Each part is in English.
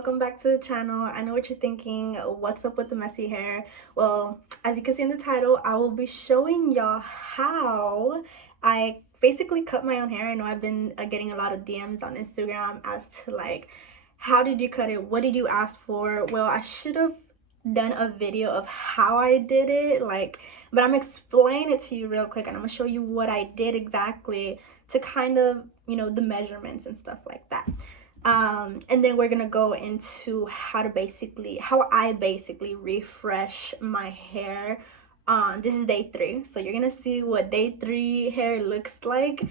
welcome back to the channel. I know what you're thinking, what's up with the messy hair? Well, as you can see in the title, I will be showing y'all how I basically cut my own hair. I know I've been getting a lot of DMs on Instagram as to like, how did you cut it? What did you ask for? Well, I should have done a video of how I did it, but I'm explaining it to you real quick, and I'm gonna show you what I did exactly to kind of, the measurements and stuff like that. And then we're gonna go into how I basically refresh my hair. This is day 3, so you're gonna see what day 3 hair looks like.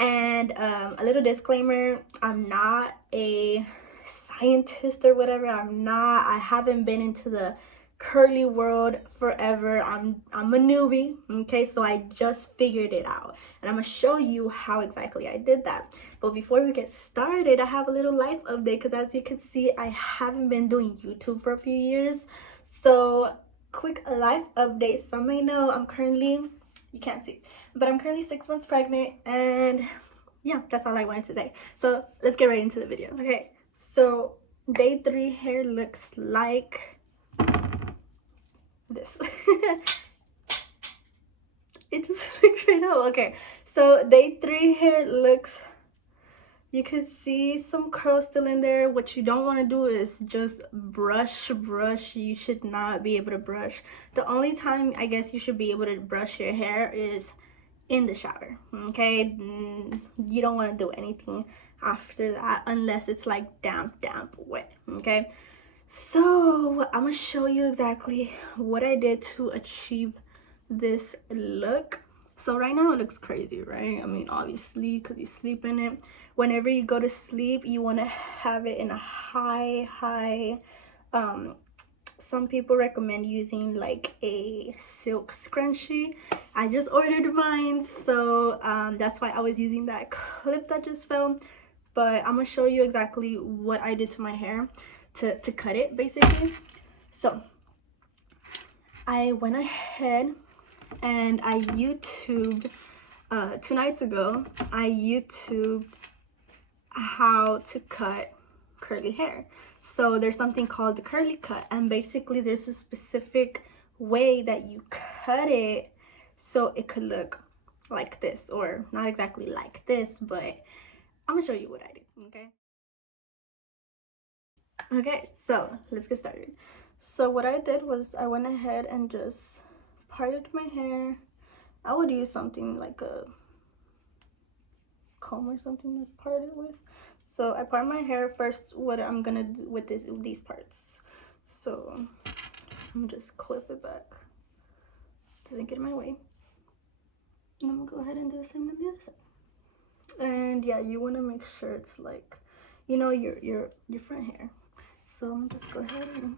And a little disclaimer, I'm not a scientist or whatever. I haven't been into the curly world forever. I'm a newbie, okay? So I just figured it out, and I'm gonna show you how exactly I did that. But before we get started, I have a little life update, because as you can see, I haven't been doing YouTube for a few years. So quick life update. Some may know I'm currently, you can't see, but I'm currently 6 months pregnant, and yeah, that's all I wanted to say. So let's get right into the video. Okay, so day 3 hair looks like this. It just looks right out. Okay, so day 3 hair looks, you can see some curls still in there. What you don't want to do is just brush. You should not be able to brush. The only time I guess you should be able to brush your hair is in the shower, okay? You don't want to do anything after that unless it's like damp wet, okay? So I'm gonna show you exactly what I did to achieve this look. So right now it looks crazy, right? I mean, obviously, because you sleep in it. Whenever you go to sleep, you want to have it in a high some people recommend using like a silk scrunchie. I just ordered mine, so that's why I was using that clip that just fell. But I'm gonna show you exactly what I did to my hair to cut it, basically. So I went ahead and I YouTubed 2 nights ago. I YouTubed how to cut curly hair. So there's something called the curly cut, and basically there's a specific way that you cut it so it could look like this, or not exactly like this, but I'm gonna show you what I did. Okay, so let's get started. So what I did was I went ahead and just parted my hair. I would use something like a comb or something to part it with. So I part my hair first. What I'm gonna do with these parts, so I'm just clip it back, doesn't get in my way, and I'm gonna go ahead and do the same on the other side. And yeah, you want to make sure it's like, your front hair. So I'm gonna just go ahead and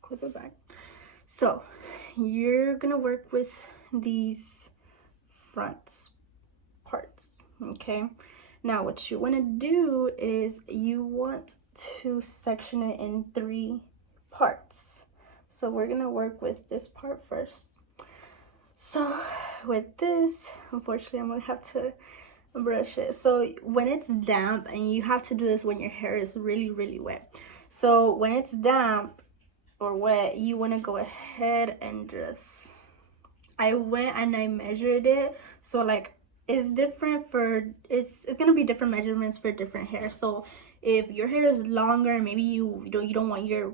clip it back. So you're gonna work with these front parts, okay? Now what you want to do is you want to section it in 3 parts. So we're gonna work with this part first. So with this, unfortunately, I'm gonna have to brush it. So when it's damp, and you have to do this when your hair is really wet. So when it's damp or wet, you want to go ahead and just, I went and I measured it. So like, it's different for, it's gonna be different measurements for different hair. So if your hair is longer, maybe you don't want your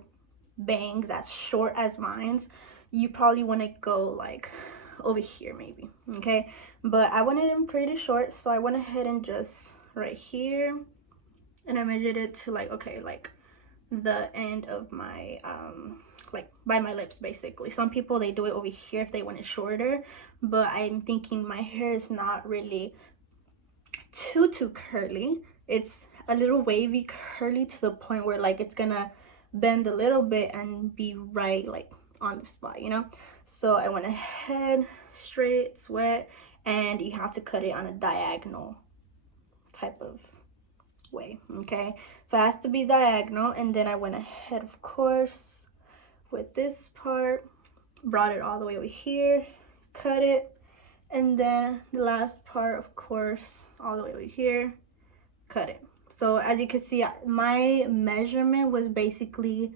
bangs as short as mine's, you probably want to go like over here maybe, okay? But I wanted them pretty short, so I went ahead and just right here, and I measured it to like, okay, like the end of my like by my lips, basically. Some people, they do it over here if they want it shorter, but I'm thinking my hair is not really too curly. It's a little wavy curly to the point where like it's gonna bend a little bit and be right like on the spot, So I went ahead, straight, it's wet, and you have to cut it on a diagonal type of way, okay? So it has to be diagonal. And then I went ahead, of course, with this part, brought it all the way over here, cut it, and then the last part, of course, all the way over here, cut it. So as you can see, my measurement was basically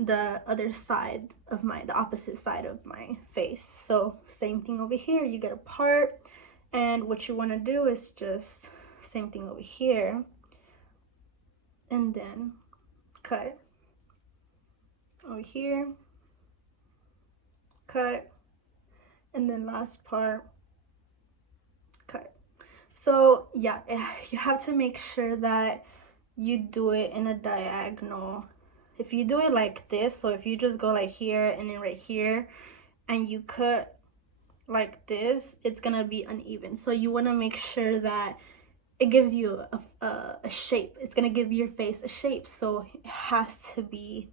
the other side of the opposite side of my face. So same thing over here, you get a part, and what you want to do is just same thing over here, and then cut over here, cut, and then last part, cut. So yeah, you have to make sure that you do it in a diagonal. If you do it like this, so if you just go like here and then right here and you cut like this, it's gonna be uneven. So you want to make sure that it gives you a shape. It's gonna give your face a shape, so it has to be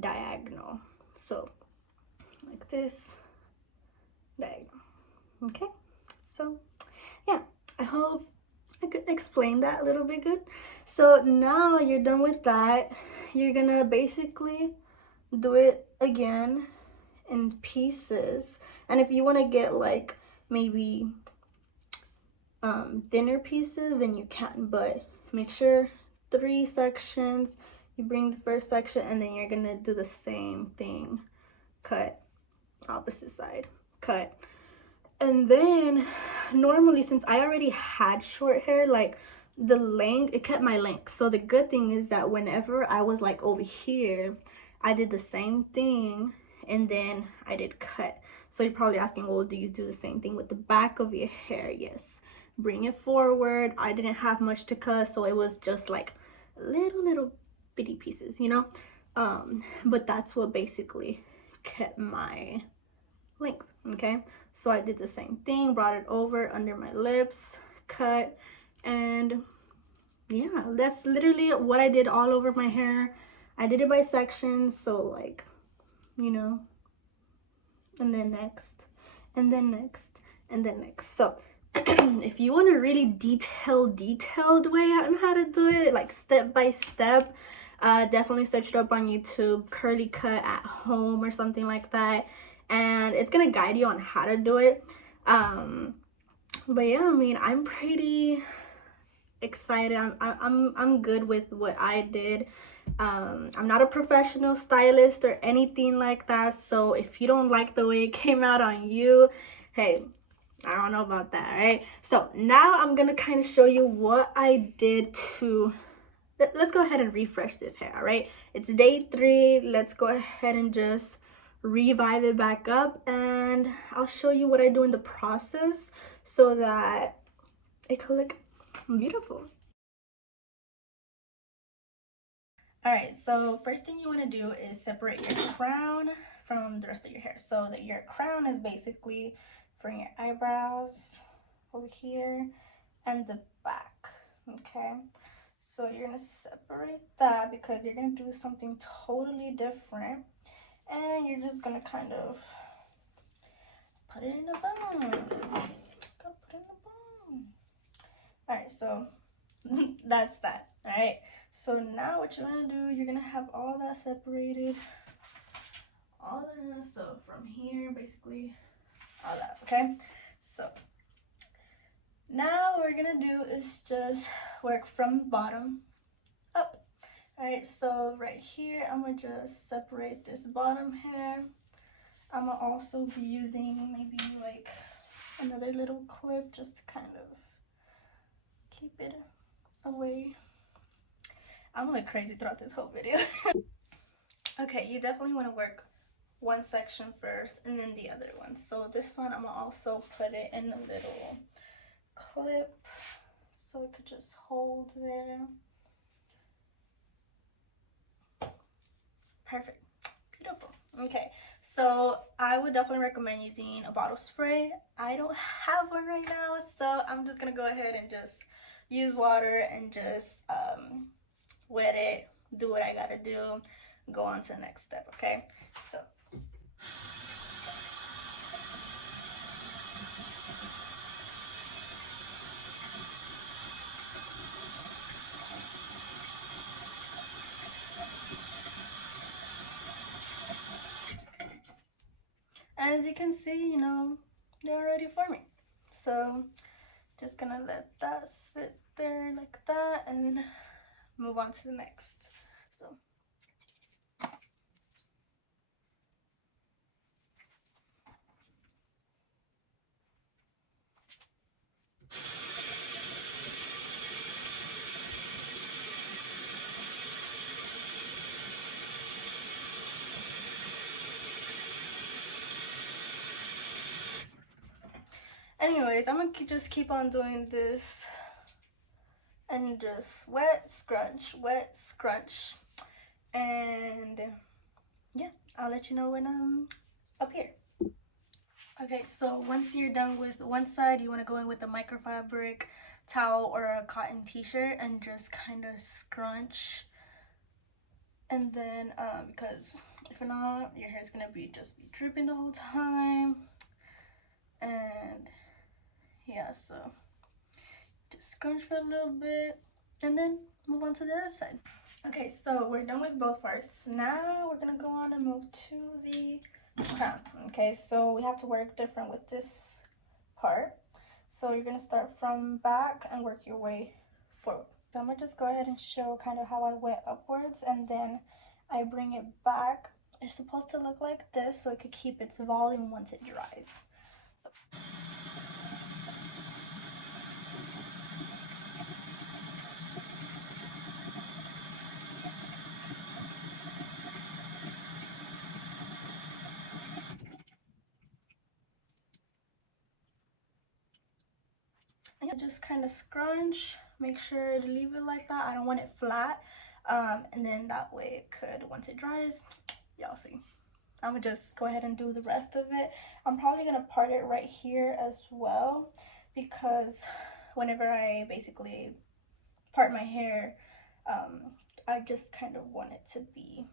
diagonal. So like this, diagonal. Okay, so yeah, I hope I could explain that a little bit good. So now you're done with that. You're gonna basically do it again in pieces, and if you want to get like maybe thinner pieces, then you can, but make sure 3 sections. You bring the first section, and then you're gonna do the same thing, cut, opposite side, cut. And then normally, since I already had short hair, like the length, it kept my length. So the good thing is that whenever I was like over here, I did the same thing, and then I did cut. So you're probably asking, well, do you do the same thing with the back of your hair? Yes, bring it forward. I didn't have much to cut, so it was just like little bitty pieces, you know. But that's what basically kept my length. Okay, so I did the same thing, brought it over under my lips, cut, and yeah, that's literally what I did all over my hair. I did it by sections, so like, you know, and then next, and then next, and then next. So if you want a really detailed way on how to do it, like step by step, definitely search it up on YouTube, curly cut at home or something like that, and it's gonna guide you on how to do it. But yeah, I mean, I'm pretty excited. I'm good with what I did. I'm not a professional stylist or anything like that, so if you don't like the way it came out on you, hey, I don't know about that, right? So now I'm gonna kind of show you what I did to let's go ahead and refresh this hair. All right, it's day 3. Let's go ahead and just revive it back up, and I'll show you what I do in the process so that it can look beautiful. All right, so first thing you want to do is separate your crown from the rest of your hair. So that your crown is basically from your eyebrows over here and the back. Okay, so you're gonna separate that because you're gonna do something totally different, and you're just gonna kind of put it in a bun. Gotta put it in a bun. All right, so that's that. All right, so now what you're gonna do, you're gonna have all that separated, all that, so from here, basically, all that. Okay, so now what we're gonna do is just work from the bottom up. All right, so right here, I'm gonna just separate this bottom hair. I'm gonna also be using maybe like another little clip just to kind of keep it away. I'm gonna look crazy throughout this whole video. Okay, you definitely want to work one section first and then the other one. So this one, I'm gonna also put it in a little clip so it could just hold there. Perfect. Beautiful. Okay, so I would definitely recommend using a bottle spray. I don't have one right now, so I'm just gonna go ahead and just use water and just wet it, do what I gotta do, go on to the next step. Okay, so and as you can see, you know, they're already forming. So just gonna let that sit there like that, and move on to the next. So anyways, I'm gonna just keep on doing this and just wet scrunch, and yeah, I'll let you know when I'm up here. Okay, so once you're done with one side, you want to go in with a microfabric towel or a cotton t-shirt and just kind of scrunch. And then because if not, your hair is gonna be drooping the whole time. And yeah, so just scrunch for a little bit and then move on to the other side. Okay, so we're done with both parts. Now we're gonna go on and move to the crown. Okay, so we have to work different with this part. So you're gonna start from back and work your way forward. So I'm gonna just go ahead and show kind of how I went upwards and then I bring it back. It's supposed to look like this so it could keep its volume once it dries. So just kind of scrunch, make sure to leave it like that. I don't want it flat, and then that way it could, once it dries, y'all see. I'm gonna just go ahead and do the rest of it. I'm probably gonna part it right here as well, because whenever I basically part my hair, I just kind of want it to be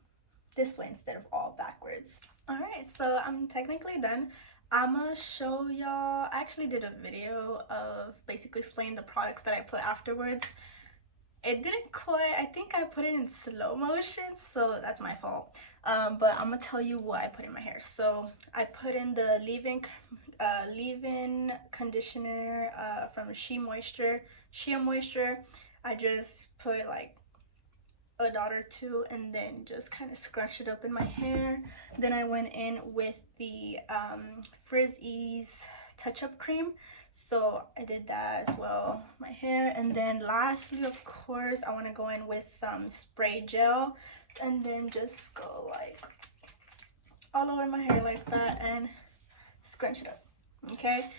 this way instead of all backwards. All right, so I'm technically done. I'm gonna show y'all, I actually did a video of basically explaining the products that I put afterwards. It didn't quite, I think I put it in slow motion, so that's my fault. But I'm gonna tell you what I put in my hair. So I put in the leave-in conditioner from Shea Moisture. I just put like a dot or two and then just kind of scrunch it up in my hair. Then I went in with the Frizz touch-up cream, so I did that as well, my hair. And then lastly, of course, I want to go in with some spray gel and then just go like all over my hair like that and scrunch it up. Okay,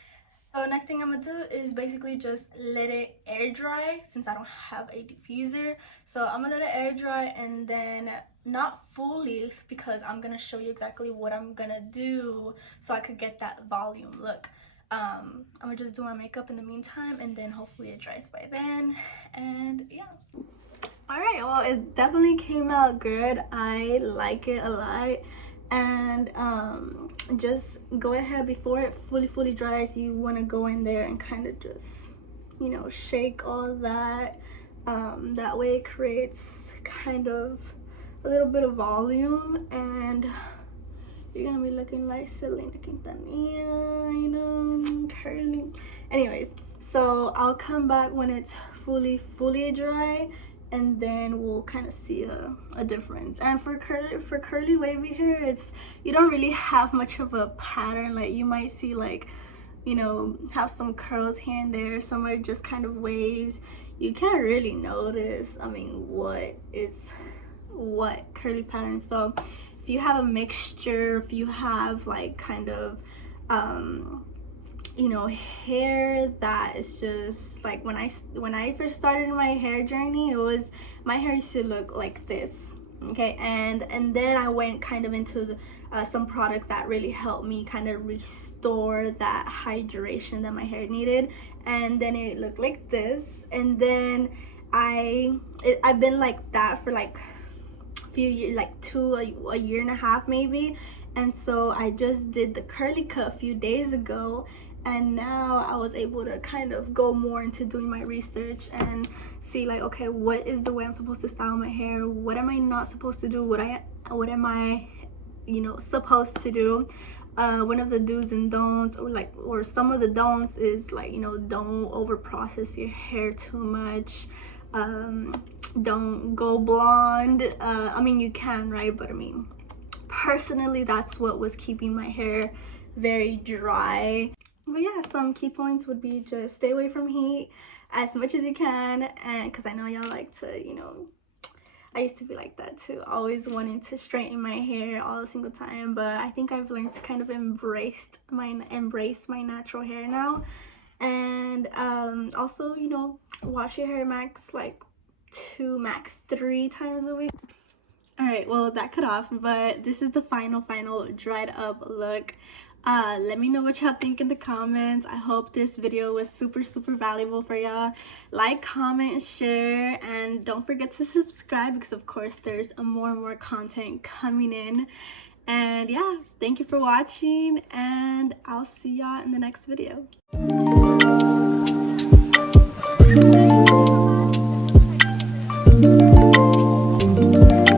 so next thing I'm gonna do is basically just let it air dry since I don't have a diffuser. So I'm gonna let it air dry and then not fully, because I'm gonna show you exactly what I'm gonna do so I could get that volume look. I'm gonna just do my makeup in the meantime and then hopefully it dries by then. And yeah. All right, well, it definitely came out good. I like it a lot. And just go ahead, before it fully dries, you want to go in there and kind of just, you know, shake all that. That way it creates kind of a little bit of volume and you're gonna be looking like Selena Quintanilla, you know, curly. Anyways, so I'll come back when it's fully dry and then we'll kind of see a difference. And for curly wavy hair, it's, you don't really have much of a pattern. Like you might see like, you know, have some curls here and there, some are just kind of waves. You can't really notice, I mean, what is what curly pattern. So if you have a mixture, if you have like kind of you know, hair that is just like, when I first started my hair journey, it was, my hair used to look like this. Okay, and then I went kind of into the, some products that really helped me kind of restore that hydration that my hair needed, and then it looked like this. And then I've been like that for like a few years, like a year and a half maybe. And so I just did the curly cut a few days ago, and now I was able to kind of go more into doing my research and see like, okay, what is the way I'm supposed to style my hair, what am I not supposed to do, what am I, you know, supposed to do. One of the do's and don'ts, or some of the don'ts is like, you know, don't over process your hair too much. don't go blonde. I mean, you can, right? But I mean, personally, that's what was keeping my hair very dry. But yeah, some key points would be just stay away from heat as much as you can, and because I know y'all like to, you know, I used to be like that too, always wanting to straighten my hair all single time. But I think I've learned to kind of embrace my natural hair now. And also, you know, wash your hair max like 2, max 3 times a week. All right, well, that cut off, but this is the final dried up look. Let me know what y'all think in the comments. I hope this video was super valuable for y'all. Like, comment, share, and don't forget to subscribe, because of course there's more and more content coming in. And yeah, thank you for watching, and I'll see y'all in the next video.